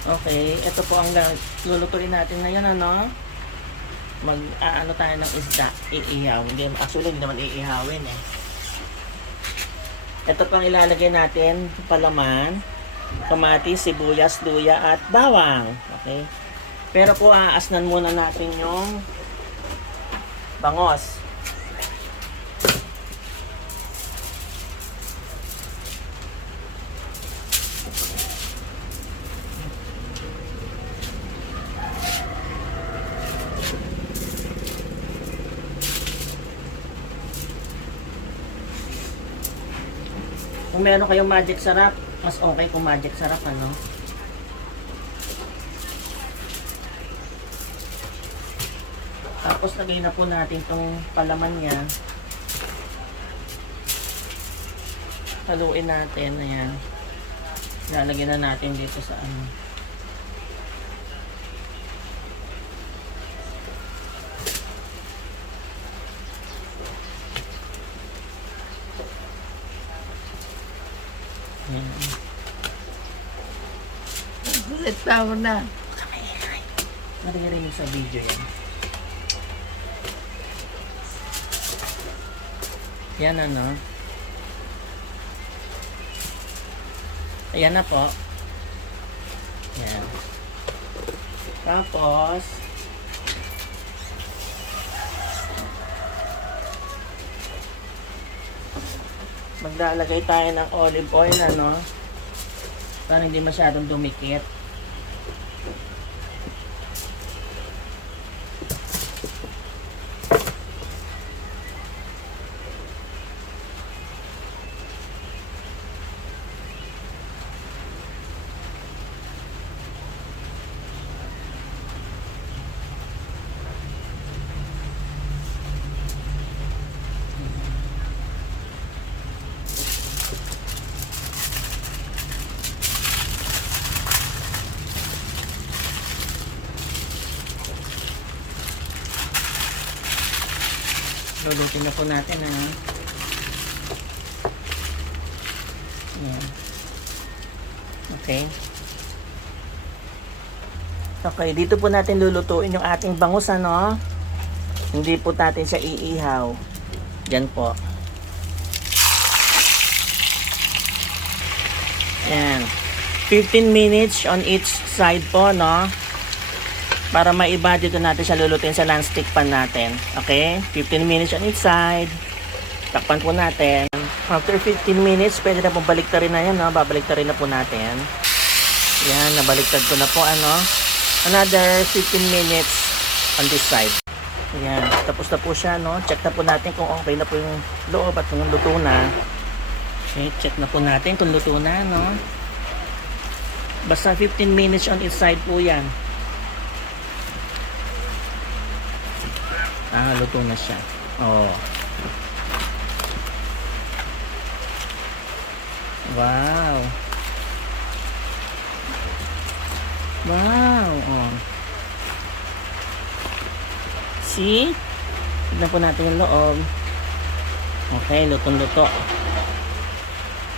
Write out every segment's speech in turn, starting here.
Okay, ito po ang lulutuin natin ngayon, ano? Mag-aano tayo ng isda, iihaw. Hindi, actually, hindi naman iihawin eh. Ito pang ilalagay natin, palaman, kamatis, sibuyas, luya, at bawang. Okay? Pero po, aasnan muna natin yung bangos. Kung meron kayong magic sarap, mas okay kung magic sarap, ano? Tapos lagay na po natin tong palaman niya. Haluin natin, ayan. Lalagyan na natin dito sa ano. Ayan. Gulat pa ako na. Naririnig sa video yan. Yan, ano. Ayan na po. Yan. Tapos maglalagay tayo ng olive oil, ano, para hindi masyadong dumikit. Lulutin na po natin, ha. Ayan. Okay. Okay, dito po natin lulutuin yung ating bangus, ano. Hindi po natin siya iihaw. Diyan po. Ayan. 15 minutes on each side po, no. Para maiba, dito natin siya lulutuin sa non-stick pan natin. Okay? 15 minutes on each side. Takpan po natin. After 15 minutes, pwede na po baliktarin na yan, no? Babaliktarin na po natin. Yan, nabaliktad ko na po, ano? Another 15 minutes on this side. Yan, tapos na po siya, no? Check na po natin kung okay na po yung loob at kung luto na. Okay, check na po natin kung luto na, no? Basta 15 minutes on each side po yan. Luto na siya. Oh. Wow. Wow. Oh. See? Tignan po natin yung loob. Okay, lutong-luto.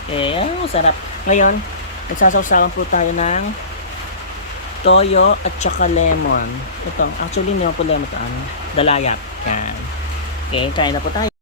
Okay, sarap. Ngayon, nagsasawsawan po tayo ng toyo at saka lemon. Ito, actually hindi naman po lemon ito, ano, dalayat. Yan. Okay, kain na po tayo.